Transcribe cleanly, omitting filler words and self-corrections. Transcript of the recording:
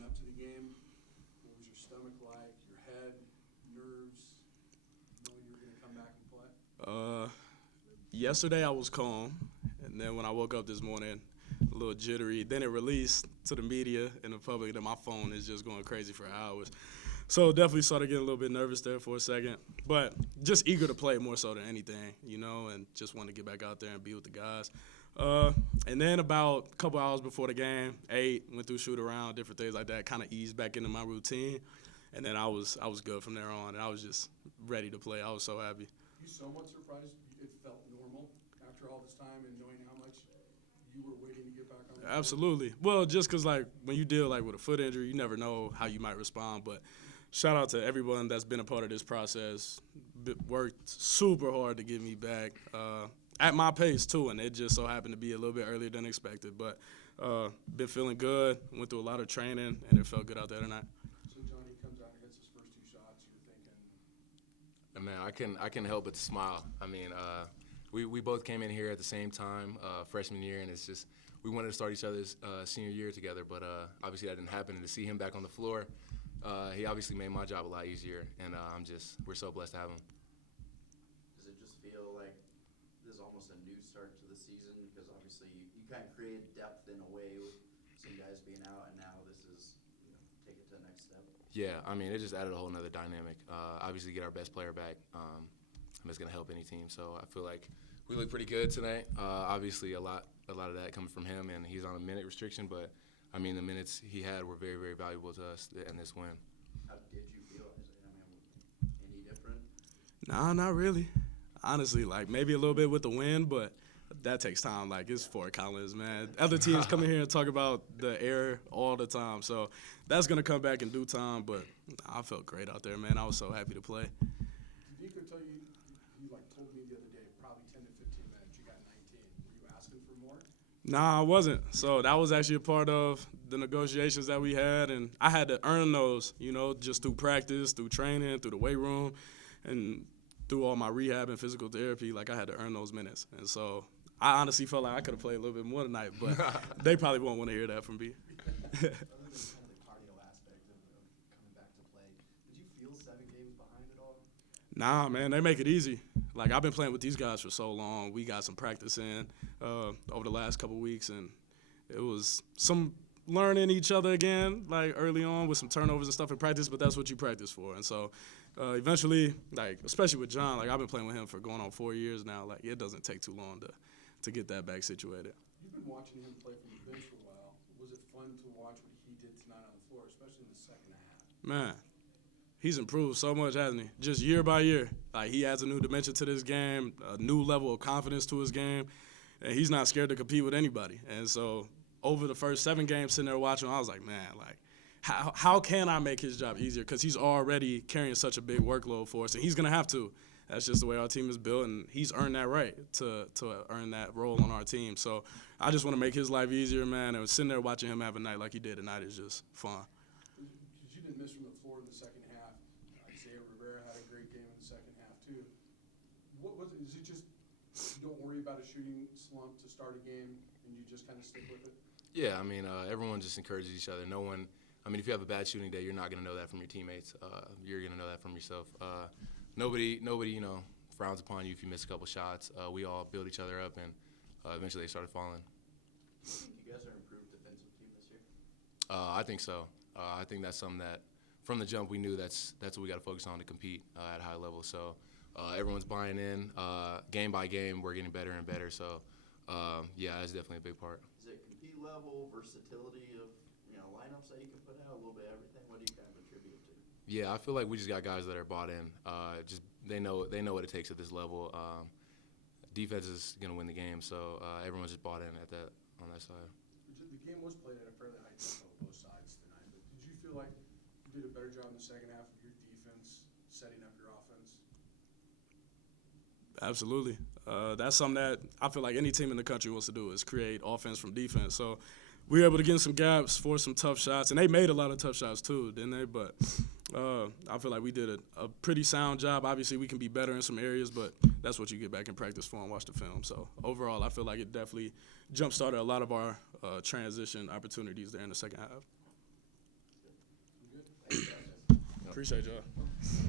leading up to the game? What was your stomach like, your head, nerves, knowing you were going to come back and play? Yesterday I was calm, and then when I woke up this morning, a little jittery. Then it released to the media and the public that my phone is just going crazy for hours. So definitely started getting a little bit nervous there for a second, but just eager to play more so than anything, and just wanted to get back out there and be with the guys. And then about a couple hours before the game, went through shoot around, different things like that, kind of eased back into my routine, and then I was good from there on, and I was just ready to play. I was so happy. You somewhat surprised it felt normal after all this time and knowing how much you were waiting to get back on the court? Absolutely. Well, just because, when you deal, with a foot injury, you never know how you might respond. But shout out to everyone that's been a part of this process. Worked super hard to get me back at my pace, too, and it just so happened to be a little bit earlier than expected. But been feeling good, went through a lot of training, and it felt good out there tonight. So Johnny comes out and hits his first two shots. You're thinking, Man, I can help but smile. I mean, we both came in here at the same time, freshman year, and it's just we wanted to start each other's senior year together, but obviously that didn't happen. And to see him back on the floor, he obviously made my job a lot easier, and we're so blessed to have him. Does it just feel like this is almost a new start to the season? Because obviously you kind of created depth in a way with some guys being out, and now this is take it to the next step. Yeah, I mean, it just added a whole nother dynamic. Obviously, get our best player back, and it's going to help any team. So I feel like we look pretty good tonight. Obviously, a lot of that coming from him, and he's on a minute restriction. But I mean, the minutes he had were very, very valuable to us in this win. How did you feel? Any different? Nah, not really. Honestly, maybe a little bit with the win, but that takes time. It's Fort Collins, man. Other teams come in here and talk about the air all the time. So that's going to come back in due time, but I felt great out there, man. I was so happy to play. Did Vico tell you, told me the other day, probably 10 to 15 minutes, you got 19. Were you asking for more? Nah, I wasn't. So that was actually a part of the negotiations that we had, and I had to earn those, just through practice, through training, through the weight room, and through all my rehab and physical therapy. I had to earn those minutes. And so I honestly felt like I could have played a little bit more tonight, but they probably won't want to hear that from me. Other than kind of the cardio aspect of coming back to play, did you feel 7 games behind it all? Nah, man, they make it easy. I've been playing with these guys for so long. We got some practice in over the last couple weeks, and it was some learning each other again, early on with some turnovers and stuff in practice, but that's what you practice for. And so eventually, especially with John, I've been playing with him for going on 4 years now. It doesn't take too long to get that back situated. You've been watching him play from the bench for a while. Was it fun to watch what he did tonight on the floor, especially in the second half? Man, he's improved so much, hasn't he? Just year by year. He adds a new dimension to this game, a new level of confidence to his game, and he's not scared to compete with anybody. And so over the first 7 games sitting there watching, I was like, man, how can I make his job easier? Because he's already carrying such a big workload for us, and he's going to have to. That's just the way our team is built, and he's earned that right to earn that role on our team. So I just want to make his life easier, man, and sitting there watching him have a night like he did tonight is just fun. Because you didn't miss from the floor in the second half. Isaiah Rivera had a great game in the second half, too. What was it? Is it just you don't worry about a shooting slump to start a game, and you just kind of stick with it? Yeah, I mean, everyone just encourages each other. No one, if you have a bad shooting day, you're not going to know that from your teammates. You're going to know that from yourself. Nobody, frowns upon you if you miss a couple shots. We all build each other up, and eventually they started falling. Do you think you guys are an improved defensive team this year? I think so. I think that's something that, from the jump, we knew that's what we got to focus on to compete at a high level. So everyone's buying in. Game by game, we're getting better and better. So, yeah, that's definitely a big part. Is it compete level, versatility of lineups that you can put out, a little bit of everything? What do you kind of attribute it to? Yeah, I feel like we just got guys that are bought in. They know what it takes at this level. Defense is going to win the game, so everyone's just bought in on that side. The game was played at a fairly high tempo both sides tonight, but did you feel like you did a better job in the second half of your defense setting up your offense? Absolutely. That's something that I feel like any team in the country wants to do is create offense from defense. So we were able to get in some gaps, force some tough shots, and they made a lot of tough shots too, didn't they? But I feel like we did a pretty sound job. Obviously, we can be better in some areas, but that's what you get back in practice for and watch the film. So overall, I feel like it definitely jump-started a lot of our transition opportunities there in the second half. Appreciate y'all.